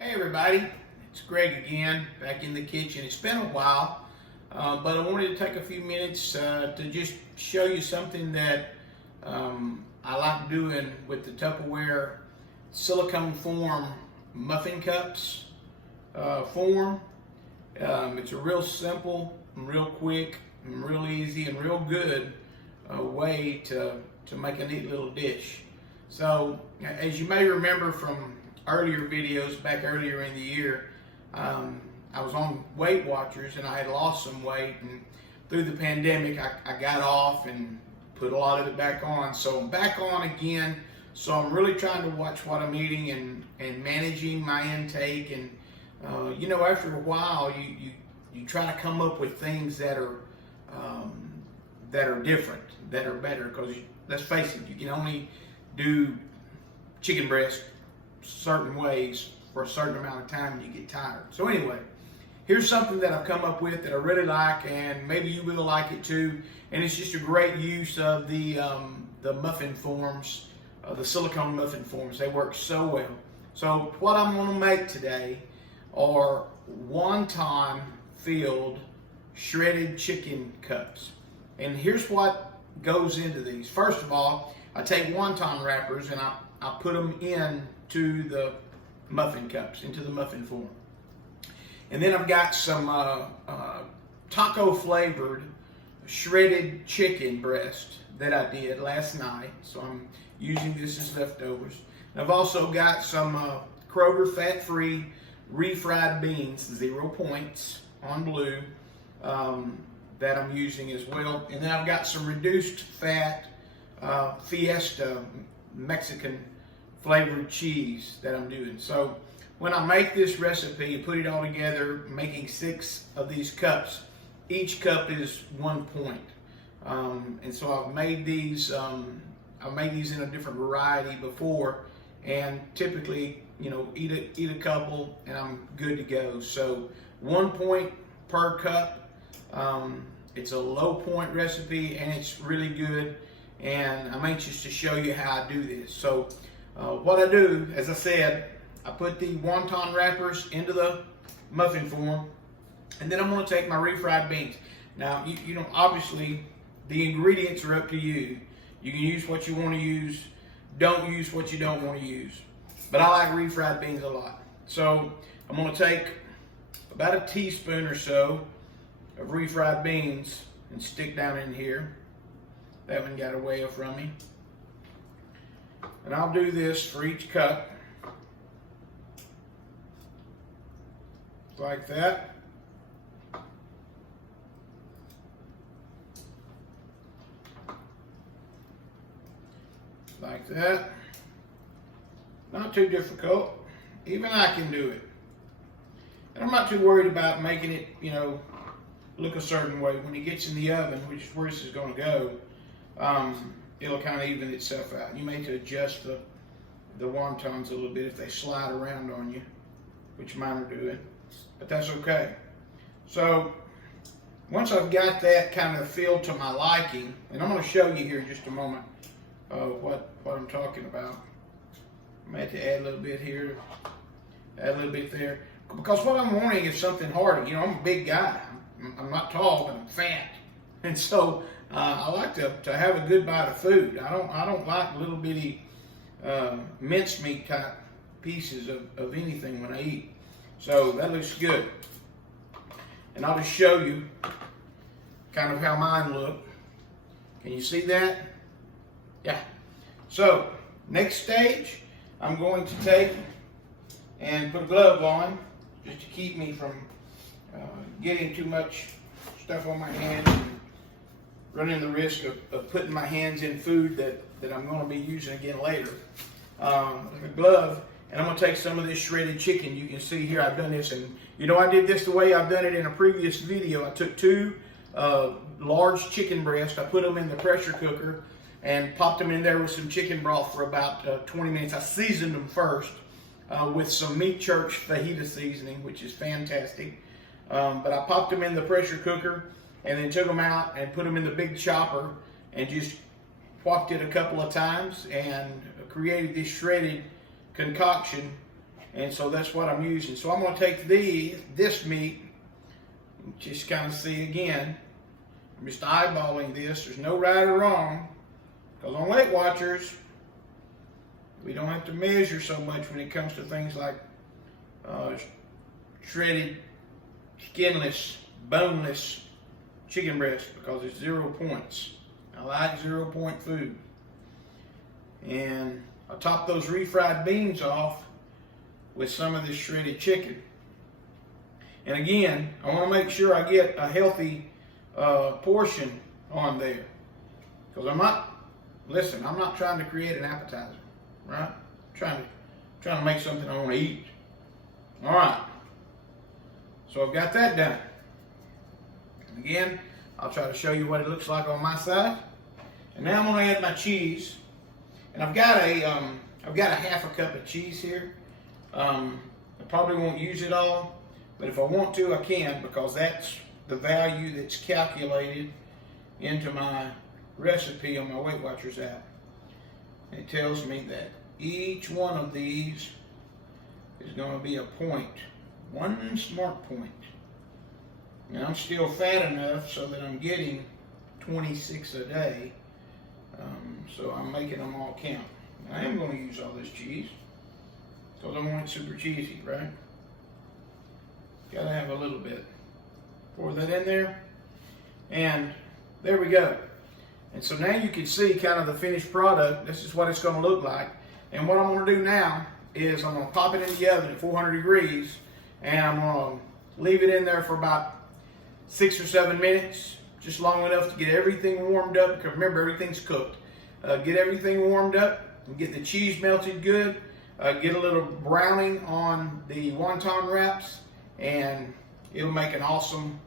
Hey everybody, it's Greg again, back in the kitchen. It's been a while, but I wanted to take a few minutes to just show you something that I like doing with the Tupperware silicone form muffin cups form. It's a real simple, and real quick, and real easy, and real good way to make a neat little dish. So, as you may remember from earlier videos back earlier in the year, I was on Weight Watchers and I had lost some weight, and through the pandemic I got off and put a lot of it back on. So I'm back on again. So I'm really trying to watch what I'm eating and managing my intake. And after a while you try to come up with things that are different, that are better, because let's face it, you can only do chicken breast certain ways for a certain amount of time and you get tired. So anyway, here's something that I've come up with that I really like, and maybe you will like it too. And it's just a great use of the muffin forms, the silicone muffin forms. They work so well. So what I'm going to make today are wonton filled shredded chicken cups. And here's what goes into these. First of all, I take wonton wrappers and I put them into the muffin cups, into the muffin form. And then I've got some taco flavored shredded chicken breast that I did last night. So I'm using this as leftovers. And I've also got some Kroger fat-free refried beans, 0 points on blue, that I'm using as well. And then I've got some reduced fat Fiesta Mexican flavored cheese that I'm doing. So when I make this recipe, you put it all together, making 6 of these cups. Each cup is 1 point. And so I've made these in a different variety before, and typically, eat a couple and I'm good to go. So 1 point per cup. It's a low point recipe and it's really good, and I'm anxious to show you how I do this. So what I do, as I said, I put the wonton wrappers into the muffin form, and then I'm going to take my refried beans. Now, obviously the ingredients are up to you. You can use what you want to use. Don't use what you don't want to use. But I like refried beans a lot. So I'm going to take about a teaspoon or so of refried beans and stick down in here. That one got away from me. And I'll do this for each cup. Like that. Like that. Not too difficult. Even I can do it. And I'm not too worried about making it, look a certain way. When it gets in the oven, which is where this is going to go, it'll kind of even itself out. You may have to adjust the wontons a little bit if they slide around on you, which mine are doing, but that's okay. So once I've got that kind of filled to my liking, and I'm going to show you here in just a moment what I'm talking about. I may have to add a little bit here, add a little bit there, because what I'm wanting is something hearty. I'm a big guy. I'm not tall, but I'm fat, and so I like to have a good bite of food. I don't like little bitty mincemeat type pieces of anything when I eat. So that looks good, and I'll just show you kind of how mine look. Can you see that? Yeah. So next stage, I'm going to take and put a glove on just to keep me from getting too much stuff on my hands and running the risk of putting my hands in food that I'm going to be using again later. A glove, and I'm going to take some of this shredded chicken. You can see here I've done this, and I did this the way I've done it in a previous video. I took 2 large chicken breasts, I put them in the pressure cooker and popped them in there with some chicken broth for about 20 minutes. I seasoned them first with some Meat Church fajita seasoning, which is fantastic. But I popped them in the pressure cooker and then took them out and put them in the big chopper and just whopped it a couple of times and created this shredded concoction And so that's what I'm using. So I'm going to take this meat, just kind of see again. I'm just eyeballing this. There's no right or wrong, because on Weight Watchers, we don't have to measure so much when it comes to things like shredded, skinless, boneless chicken breast, because it's 0 points. I like 0 point food. And I'll top those refried beans off with some of this shredded chicken. And again, I want to make sure I get a healthy portion on there, because I'm not trying to create an appetizer, right? I'm trying to make something I want to eat. All right, so I've got that done. And again, I'll try to show you what it looks like on my side. And now I'm going to add my cheese, and I've got a half a cup of cheese here. I probably won't use it all, but if I want to, I can, because that's the value that's calculated into my recipe on my Weight Watchers app. It tells me that each one of these is going to be a point, 1 smart point. And I'm still fat enough so that I'm getting 26 a day, so I'm making them all count. I am going to use all this cheese, because I want it super cheesy, right? Gotta have a little bit. Pour that in there, and there we go. And so now you can see kind of the finished product. This is what it's going to look like. And what I'm going to do now is I'm going to pop it in the oven at 400 degrees, and I'm going to leave it in there for about 6 or 7 minutes, just long enough to get everything warmed up, because remember, everything's cooked. Get everything warmed up and get the cheese melted good. Get a little browning on the wonton wraps, and it'll make an awesome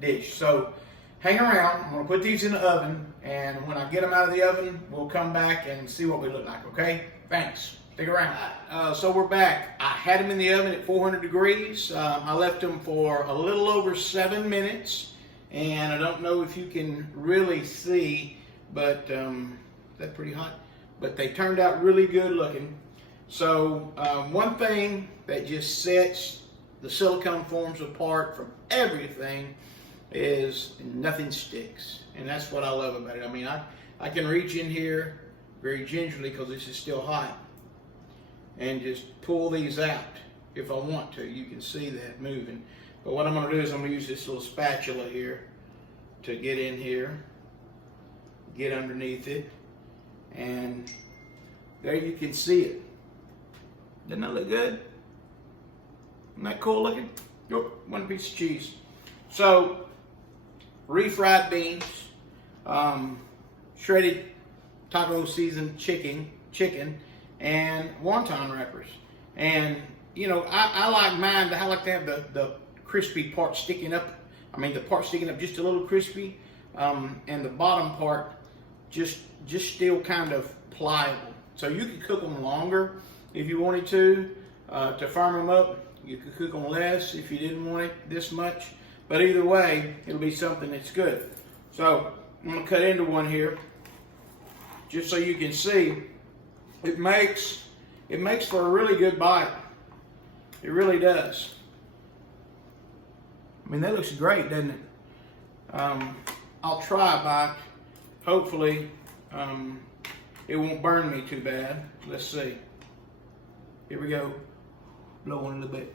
dish. So hang around. I'm going to put these in the oven, and when I get them out of the oven, we'll come back and see what we look like, okay? Thanks. Stick around. So we're back. I had them in the oven at 400 degrees. I left them for a little over 7 minutes, and I don't know if you can really see, but that's pretty hot. But they turned out really good looking. So one thing that just sets the silicone forms apart from everything is nothing sticks. And that's what I love about it. I mean, I can reach in here very gingerly, because this is still hot, and just pull these out if I want to. You can see that moving. But what I'm going to do is I'm going to use this little spatula here to get in here, get underneath it, and there you can see it. Doesn't that look good? Isn't that cool looking? Yep, 1 piece of cheese. So, refried beans, shredded taco seasoned chicken, and wonton wrappers. And you know, I like mine. I like to have the crispy part sticking up. I mean, the part sticking up just a little crispy, and the bottom part just still kind of pliable. So you could cook them longer if you wanted to firm them up. You could cook them less if you didn't want it this much. But either way, it'll be something that's good. So I'm going to cut into one here, just so you can see. It makes for a really good bite. It really does. I mean, that looks great, doesn't it? I'll try a bite. Hopefully, it won't burn me too bad. Let's see. Here we go. Blow on a little bit.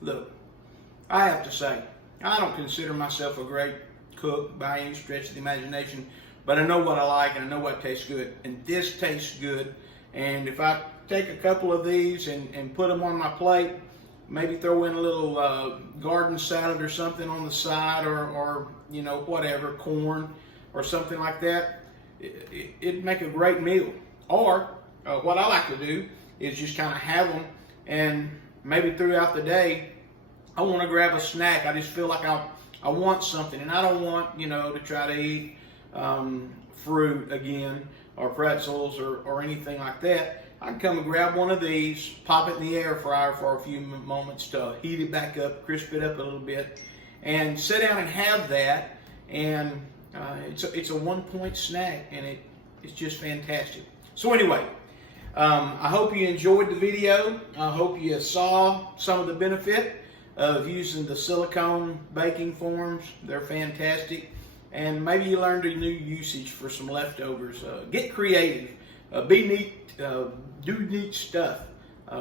Look, I have to say, I don't consider myself a great cook by any stretch of the imagination, but I know what I like and I know what tastes good. And this tastes good. And if I take a couple of these and put them on my plate, maybe throw in a little garden salad or something on the side, or you know, whatever, corn or something like that, it'd make a great meal. Or what I like to do is just kind of have them, and maybe throughout the day, I want to grab a snack. I just feel like I want something, and I don't want, you know, to try to eat fruit again, or pretzels, or anything like that. I can come and grab one of these, pop it in the air fryer for a few moments to heat it back up, crisp it up a little bit, and sit down and have that. And It's a 1-point snack, and it's just fantastic. So anyway, I hope you enjoyed the video. I hope you saw some of the benefit of using the silicone baking forms. They're fantastic. And maybe you learned a new usage for some leftovers. Get creative. Be neat. Do neat stuff.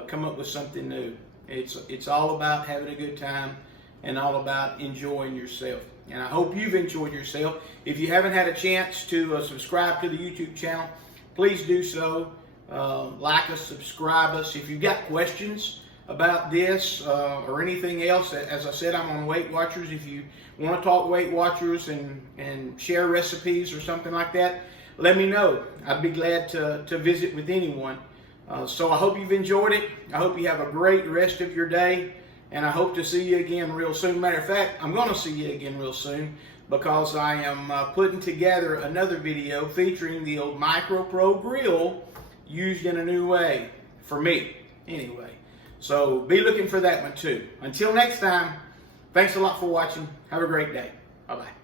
Come up with something new. It's all about having a good time and all about enjoying yourself. And I hope you've enjoyed yourself. If you haven't had a chance to subscribe to the YouTube channel, please do so. Like us, subscribe us. If you've got questions about this or anything else, as I said, I'm on Weight Watchers. If you want to talk Weight Watchers and share recipes or something like that, let me know. I'd be glad to visit with anyone. So I hope you've enjoyed it. I hope you have a great rest of your day, and I hope to see you again real soon. Matter of fact, I'm going to see you again real soon, because I am putting together another video featuring the old Micro Pro grill used in a new way for me. Anyway, so be looking for that one too. Until next time, thanks a lot for watching. Have a great day. Bye-bye.